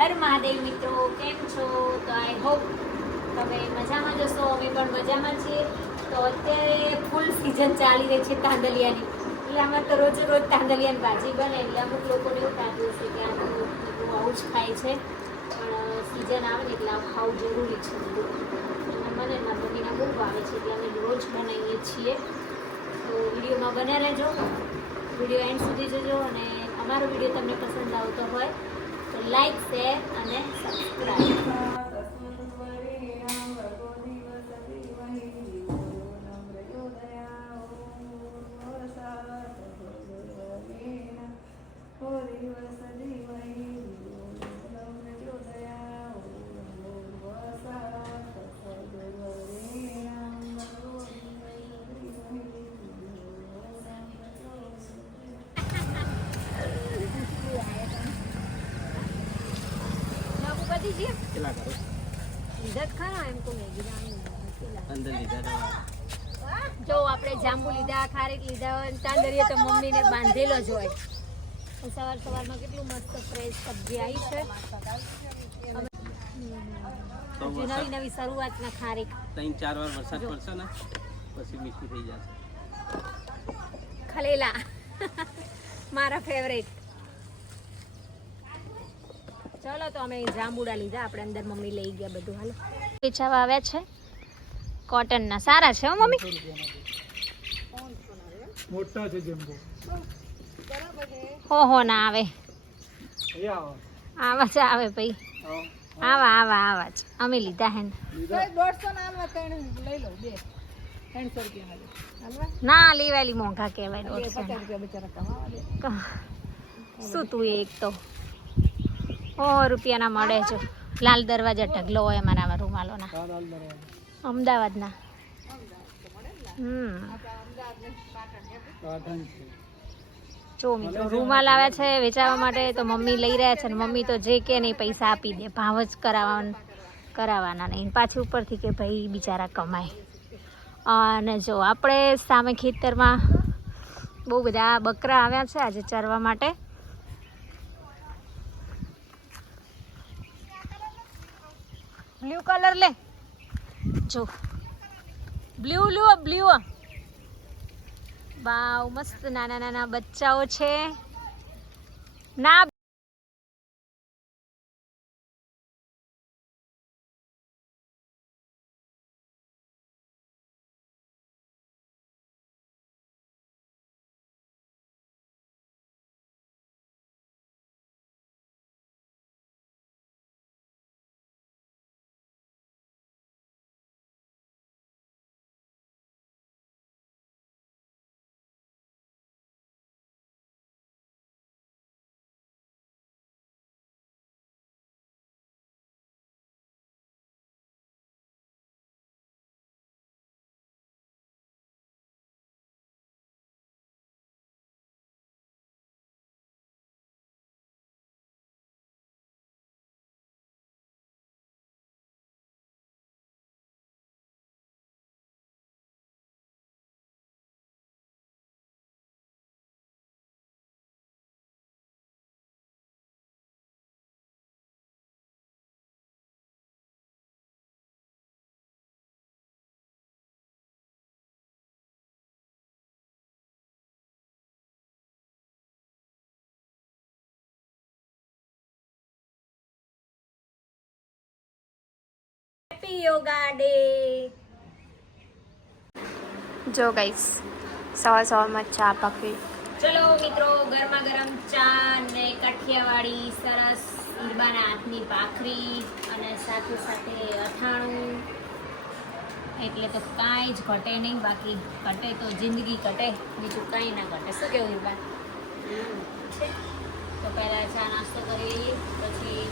હર મહાદેવ મિત્રો, કેમ છો? તો આઈ હોપ તમે મજામાં જશો. અમે પણ મજામાં છીએ. તો અત્યારે ફૂલ સિઝન ચાલી રહી છે તાંદલિયાની. એટલે આમાં તો રોજ તાંદલિયાની ભાજી બને એટલે અમુક લોકોને એવું થતું હશે કે આવું જ ખાય છે, પણ સિઝન આવે ને એટલે આવું ખાવું જરૂરી છે. અને મને મારા મમ્મીના બહુ ભાવે છે એટલે અમે રોજ બનાવીએ છીએ. તો વિડીયોમાં બન્યા રહેજો, વિડીયો એન્ડ સુધી જોજો. અને અમારો વિડીયો તમને પસંદ આવતો હોય તો લાઈક, શેર અને સબસ્ક્રાઈબ. જો આપણે જાંબુ લીધા, ખારેક લીધા હોય, તાંદરિયા તો મમ્મીને બાંધેલો જ હોય. સવારમાં કેટલું મસ્ત ફ્રેશ સબ્જી આવી છે. નવી નવી શરૂઆતના ખારેક 3-4 વાર વરસાદ પડશે ને પછી મીઠી થઈ જશે. ખલેલા મારા ફેવરેટ. ચલો તો અમે જાંબુડા લીધા, આપણે અંદર મમ્મી લઈ ગયા બધું. હાલો વેચાવા આવ્યા છે કોટનના, સારા છે હો મમ્મી. મોટા છે જમ્બો. હો ના આવે, આવા જ આવે ભાઈ, આવા જ અમે લીધા હે. 150 ના લેવાલી મોંઘા કહેવાય. 150 શું તું એક તો 100 રૂપિયાના મળે છે. લાલ દરવાજા ઢગલો હોય અમારા આવા રૂમાલોના, અમદાવાદના. જો મિત્રો રૂમાલ આવ્યા છે વેચાવા માટે, તો મમ્મી લઈ રહ્યા છે. અને મમ્મી તો જે કે નહીં પૈસા આપી દે, ભાવ જ કરાવવાના નહીં. પાછી ઉપરથી કે ભાઈ બિચારા કમાય. અને જો આપણે સામે ખેતરમાં બહુ બધા બકરા આવ્યા છે આજે ચરવા માટે. બ્લુ કલર લે, જો બ્લુ વાવ, મસ્ત નાના બચ્ચાઓ છે. ના હેપી યોગા ડે. જો ગાઈસ સવારમાં ચા પકવી. ચલો મિત્રો, ગરમા ગરમ ચા ને કાઠિયાવાડી સરસ ઈરબાના હાથની ભાખરી અને સાથે સાથે અથાણું. એટલે તો કાંઈ જ ઘટે નહીં. બાકી ઘટે તો જિંદગી ઘટે, બીજું કાંઈ ના ઘટે. શું કેવું ઈરબા? તો પહેલાં ચા નાસ્તો કરી લઈએ, પછી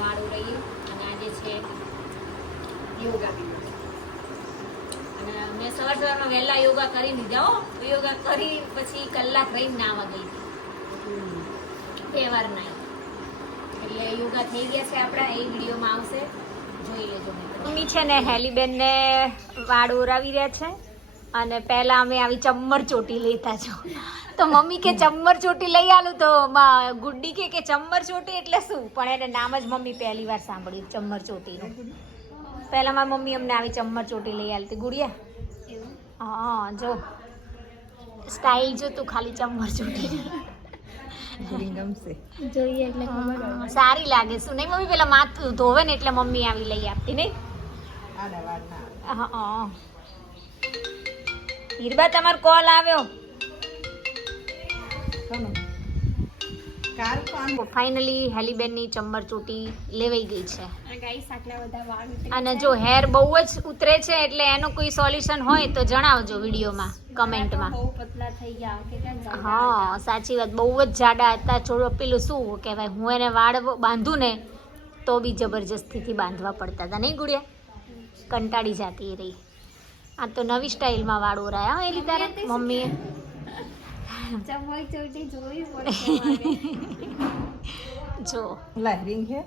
વાળું રહીએ. અને આજે છે યોગા. અને મેં સવારમાં વહેલા યોગા કરી લીધા હો. યોગા કરી પછી કલાક રહીને નાવા ગઈ હતી. તહેવારના એટલે યોગા થઈ ગયા છે આપણા, એ વિડીયોમાં આવશે, જોઈ લેજો. મમ્મી છે ને હેલીબેનને વાળ ઓરાવી રહ્યા છે. અને પહેલાં અમે આવી ચમ્મર ચોટી લેતા છો, તો મમ્મી કે ચમ્મર ચોટી લઈ આલું તો ગુડ્ડી કે ચમ્મર ચોટી એટલે શું, પણ એને નામ જ મમ્મી પહેલી વાર સાંભળ્યું ચમ્મર ચોટીનું. પહેલા મારી મમ્મી અમને આવી ચમ્મર ચોટી લઈ આલતી ગુડિયા. હા જો સ્ટાઇલ જો તું ખાલી ચમ્મર ચોટી ગમશે. જોઈએ એટલે સારી લાગે શું નહીં મમ્મી? પેલા માથું ધોવે ને એટલે મમ્મી આવી લઈ આપતી નહીં? હા. હીરબા તમારો કોલ આવ્યો. ફાઇનલી હેલીબેનની ચમ્મર ચોટી લેવાઈ ગઈ છે. અને જો હેર બહુ જ ઉતરે છે એટલે એનું કોઈ સોલ્યુશન હોય તો જણાવજો વિડીયોમાં કમેન્ટમાં. હા સાચી વાત, બહુ જ જાડા હતા. થોડું પેલું શું કહેવાય, હું એને વાળ બાંધું ને તો બી જબરજસ્તીથી બાંધવા પડતા હતા નહીં ગુડિયા? કંટાળી જાતી રહી. આ તો નવી સ્ટાઇલમાં વાળ ઓરાયા એલી તારે મમ્મીએ. જો લાઇરિંગ હે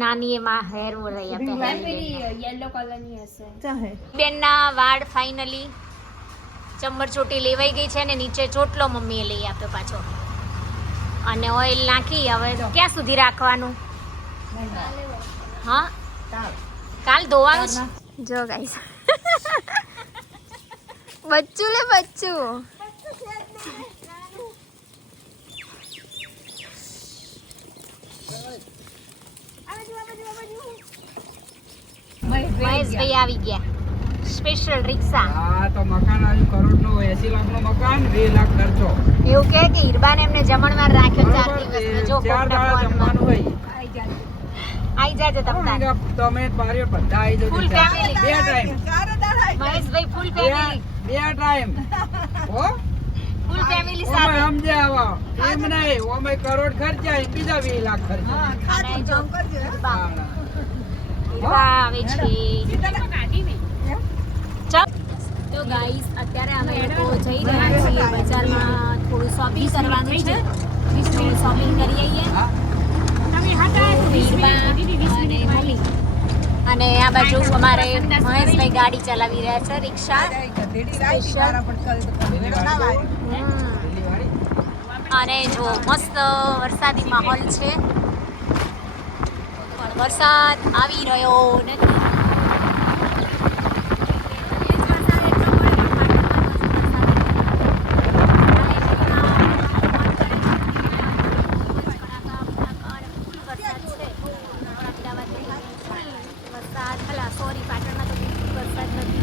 નાની એમાં હેર ઓરાઈ આપે. યેલો કલરની હશે. ચાહે બેનના વાળ ફાઇનલી ચમ્મર ચોટી લેવાઈ ગઈ છે ને નીચે ચોટલો મમ્મીએ લઈ આપ્યો પાછો. અને ઓઇલ નાખી હવે ક્યાં સુધી રાખવાનું? હા કાલ ધોવાનું છે. જો ગાઈસ બચ્ચું લે બચ્ચું. મહેશભાઈ આવી ગયા સ્પેશિયલ રિક્ષા. હા તો મકાન આવ્યું કરોડનું 80 લાખનું મકાન 2 લાખ ખર્ચો. એવું કે હીરબાને એમને જમણવાર રાખ્યો 4 દિવસ. જો 4 દાડા જમવાનું હોય. આઈ જાજો તમને. તમે પારે બધા આવી જજો. Full family. 2 ટાઈમ. મહેશભાઈ ફૂલ ફેમિલી. 2 ટાઈમ. હો ફૂલ ફેમિલી ઓમે સાથે. સમજે આવો એમ નહીં. ઓમે કરોડ ખર્ચા બીજા 2 લાખ ખર્ચા. અને જો હીરબા હા. આવે છે. તો ગાઈસ અત્યારે અમે લોકો જઈ રહ્યા છીએ બજારમાં, થોડું શોપિંગ કરવાનું છે. થોડું શોપિંગ કરી આવીએ. હીરબા અને મમ્મી. અને આ બાજુ અમારે મહેશભાઈ ગાડી ચલાવી રહ્યા છે, રિક્ષા સ્પેશિયલ. અને જો મસ્ત વરસાદી માહોલ છે, પણ વરસાદ આવી રહ્યો નથી. સોરી પાટણમાં તો બિલકુલ વરસાદ નથી.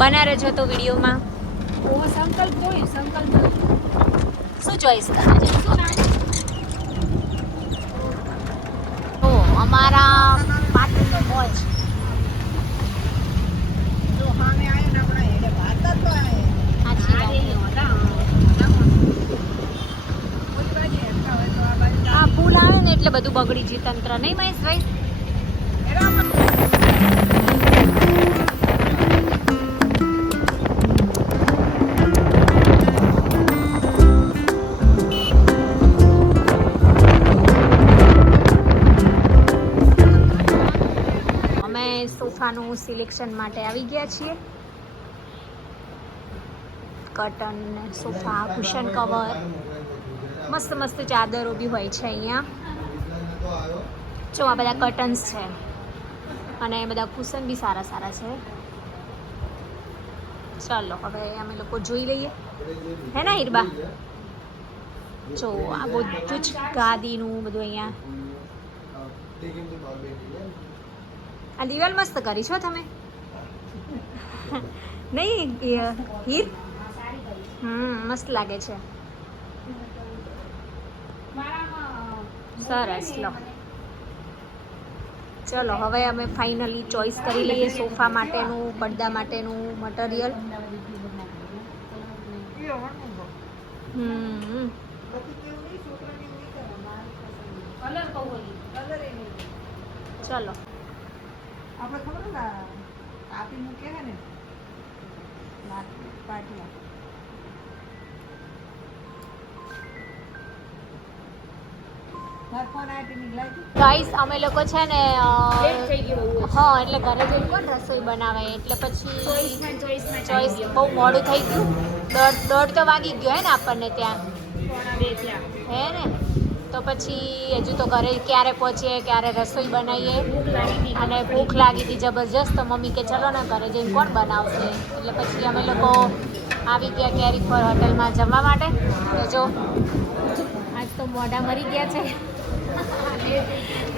બના રહેજો તો વિડીયોમાં. શું ચોઈસ કરે છે? ઓ અમારા પાટણનો મોજ. હા ફૂલ આવે ને એટલે બધું બગડી જાય તંત્ર નહીં મહેશભાઈ? અમે સોફાનું સિલેક્શન માટે આવી ગયા છીએ. કર્ટન, સોફા, કુશન કવર, મસ્ત મસ્ત ચાદરો બી હોય છે અહીંયા. જો આ બધા કર્ટન્સ છે અને બધા કુશન બી સારા સારા છે. ચાલો હવે અમે લોકો જોઈ લઈએ, હે ને હીરબા? જો આ બધું જ ગાદીનું બધું અહીંયા. આ દિવાલ મસ્ત કરી છો તમે નહીં હીર? મસ્ત લાગે છે. સરસ. લો ચલો હવે અમે ફાઇનલી ચોઈસ કરી લઈએ સોફા માટેનું, પડદા માટેનું મટીરિયલ. ચલો આપણે ખબર ને કાપી મૂકે છે ને પાટિયા. તાર ફોન આવ્યો એટલે નીકળાય. ગાઈસ અમે લોકો છે ને લેટ થઈ ગયું બહુ. હા એટલે ઘરે જઈને કોણ રસોઈ બનાવે એટલે પછી ચોઈસ બહુ મોડું થઈ ગયું. દોઢ તો વાગી ગયો હે ને આપણને ત્યાં હે ને તો પછી હજુ તો ઘરે ક્યારે પહોંચીએ ક્યારે રસોઈ બનાવીએ અને ભૂખ લાગી હતી જબરજસ્ત. તો મમ્મી કે ચલો ને ઘરે જઈને કોણ બનાવશે એટલે પછી અમે લોકો આવી ગયા કેરી પર હોટલમાં જમવા માટે. તો જો આજ તો મોઢા મરી ગયા છે.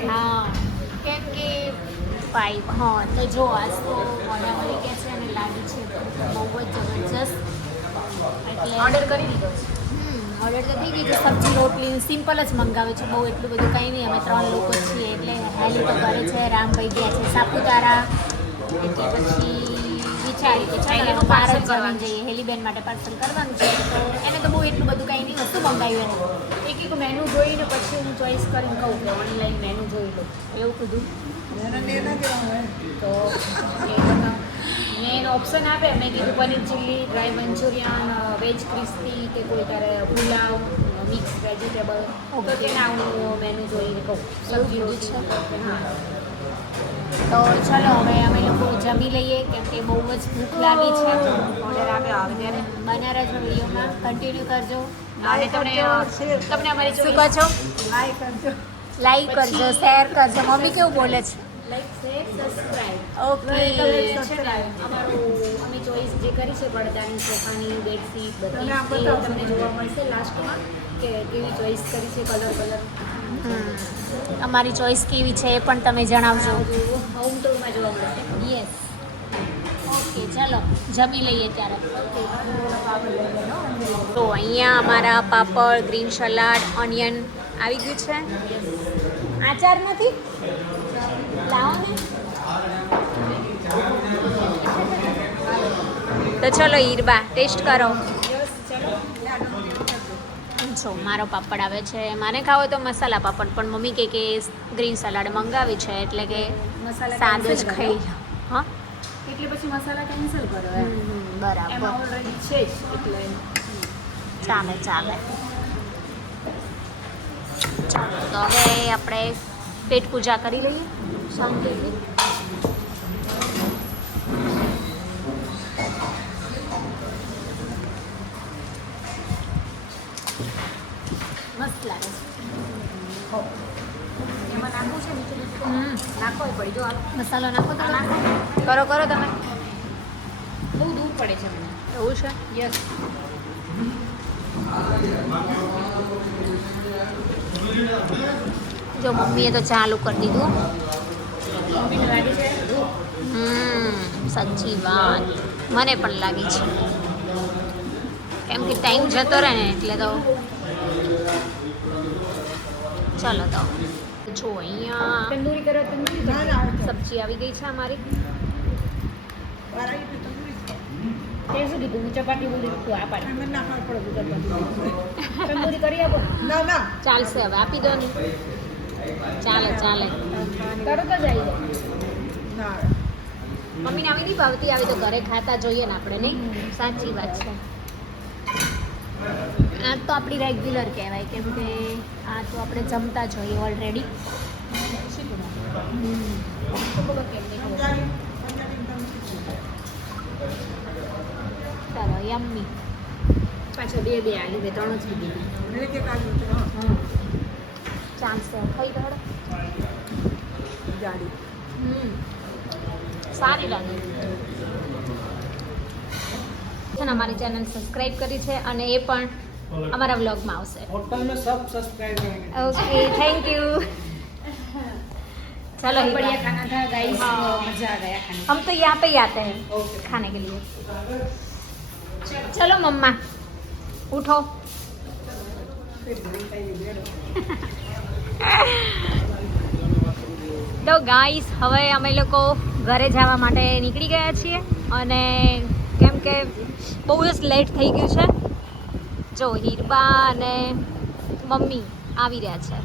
હા કેમ કે હા તો જો આજ તો મોઢા મરી ગયા છે અને લાગી છે બહુ જ જબરજસ્ત. એટલે ઓર્ડર કરી દીધો છે. ઓર્ડર તો થઈ ગઈ છે. સબ્જી રોટલી સિમ્પલ જ મંગાવે છે બહુ એટલું બધું કંઈ નહીં. અમે 3 લોકો છીએ એટલે હેલી તો કરે છે. રામભાઈ ગયા છે સાપુતારા એટલે પછી વિચારી કે ચાલો બહાર જ જવાનું જઈએ. હેલીબેન માટે પાર્સલ કરવાનું છે તો એને તો બહુ એટલું બધું કંઈ નહીં વસ્તુ મંગાવ્યું એને. એક મેનુ જોઈને પછી હું ચોઈસ કરીને કહું કે ઓનલાઈન મેનુ જોઈ લો એવું કીધું. તો મેં ઓપ્શન આપે મેં કીધું paneer chilli dry Manchurian veg crispy કે કોઈ તારે પુલાવ મિક્સ વેજીટેબલ તો તેના હું મેનુ જોઈને કહું સબ્જી રોટી છે. હા તો ચલો હવે અમે લોકો જમી લઈએ કેમ કે બહુ જ ભૂખ લાગી છે. ઓર્ડર આપ્યો આવે ત્યારે બના રહેજો વિડીયોમાં કન્ટિન્યુ કરજો અને તમને અમારી શું કહો છો લાઈક કરજો શેર કરજો. મમ્મી કેવું બોલે છે લાઈક શેર સબસ્ક્રાઇબ. ઓકે અમારું અમે ચોઈસ જે કરી છે પડદાની સોફાની બેડશીટ બધી એ તમને જોવા મળશે લાસ્ટમાં કે કેવી ચોઈસ કરી છે કલર. અમારી ચોઈસ કેવી છે એ પણ તમે જણાવજો. હોમ ટૂરમાં જોવા મળશે. યસ ઓકે ચાલો જમી લઈએ ત્યારે. તો અહીંયા અમારા પાપડ ગ્રીન સલાડ ઓનિયન આવી ગયું છે. આચાર નથી લાવો ને. તો ચલો હીરબા ટેસ્ટ કરો. જો મારો પાપડ આવે છે. મારે ખાવો તો મસાલા પાપડ પણ મમ્મી કે ગ્રીન સલાડ મંગાવી છે એટલે કે સાદું જ ખાઈ લો. હા એટલે પછી મસાલા કેન્સલ કરો. બરાબર ઓલરેડી છે જ એટલે ચાલે. ચાલો તો હવે આપણે પેટ પૂજા કરી લઈએ શાંતિથી. મસ્ત લાગે છે. એમાં નાખવું છે નીચે નાખવો પડી. જો મસાલો નાખો તો કરો તમે. બહુ દૂર પડે છે મને. એવું છે યસ. જો મમ્મીએ તો ચાલુ કરી દીધું. સાચી વાત મને પણ લાગી છે કેમ કે ટાઈમ જતો રહે ને એટલે તો ચાલો તો જો અહીંયા તંદૂરી કરો. સબ્જી આવી ગઈ છે અમારી. તે શું કીધું હું ચપાટી બોલી દીધું આ પાડી તંદૂરી કરી આપો. ચાલશે હવે આપી દો ને. ચાલે તરત જ આવી જાય. મમ્મીને આવી નહીં ભાવતી આવી તો ઘરે ખાતા જોઈએ ને આપણે નહીં. સાચી વાત છે. આ તો આપણી રેગ્યુલર કહેવાય કેમ કે આ તો આપણે જમતા જોઈએ ઓલરેડી. ચાલો યમ્મી. પાછળ બે આવી ગઈ 3 જ કીધી. ચાલશે ખાઈ દોડો ગાડી. સારી લાગે છે ને. અમારી ચેનલ સબસ્ક્રાઇબ કરી છે અને એ પણ અમારા વ્લોગમાં આવશે. Okay thank you. चलो बढ़िया खाना था गाइस. मजा आ गया खाने. हम तो यहाँ पे ही आते हैं खाने के लिए. चलो मम्मा उठो. તો ગાઈસ હવે અમે લોકો ઘરે જવા માટે નીકળી ગયા છીએ અને કેમ કે બહુ જ લેટ થઈ ગયું છે. જો હીરબા અને મમ્મી આવી રહ્યા છે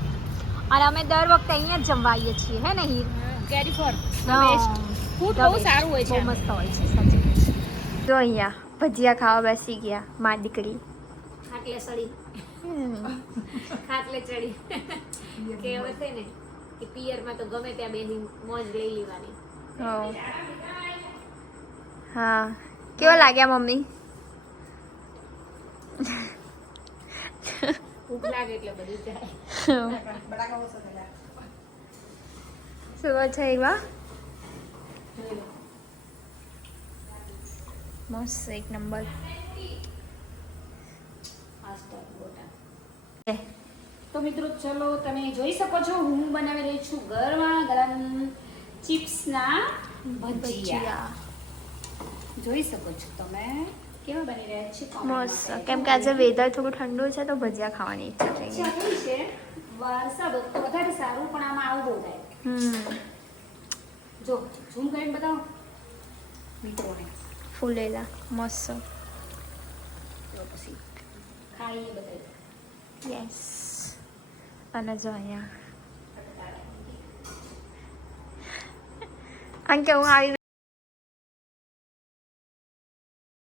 અને અમે દર વખતે અહીંયા જ જમવા આવીએ છીએ હે ને હીર. કેરી ફોર ફૂડ બહુ સારું હોય છે. બહુ મસ્ત હોય છે સાચી. જો અહીંયા ભજીયા ખાવા બેસી ગયા મારી દીકરી. ખાટલે સડી ખાટલે ચડી કહેવત છે ને કે પિયરમાં તો ગમે ત્યાં બેની મોજ લઈ લેવાની. હા કેવો લાગ્યા મમ્મી? ભૂખ લાગે એટલે બધું જાય. બટાકા ઓછો થયેલા. શું છે એવા મસ્ત એક નંબર. તો મિત્રો ચલો તમે જોઈ શકો છો હું બનાવી રહી છું ગરમા ગરમ ચિપ્સના ભજીયા. જોઈ શકો છો તમે કેવા બની રહ્યા છે મસ્ત કેમ કે આજે વેધર થોડું ઠંડુ છે તો ભજીયા ખાવાની ઈચ્છા થઈ ગઈ. થઈ છે વરસાદ તો વધારે સારું પણ આમાં આવું બહુ થાય. જો ઝૂમ કરીને બતાવો મિત્રોને. ફૂલેલા મસ્ત. તો પછી ખાઈએ બતાવી. યસ અને જો અહીંયા આમ કે હું આવી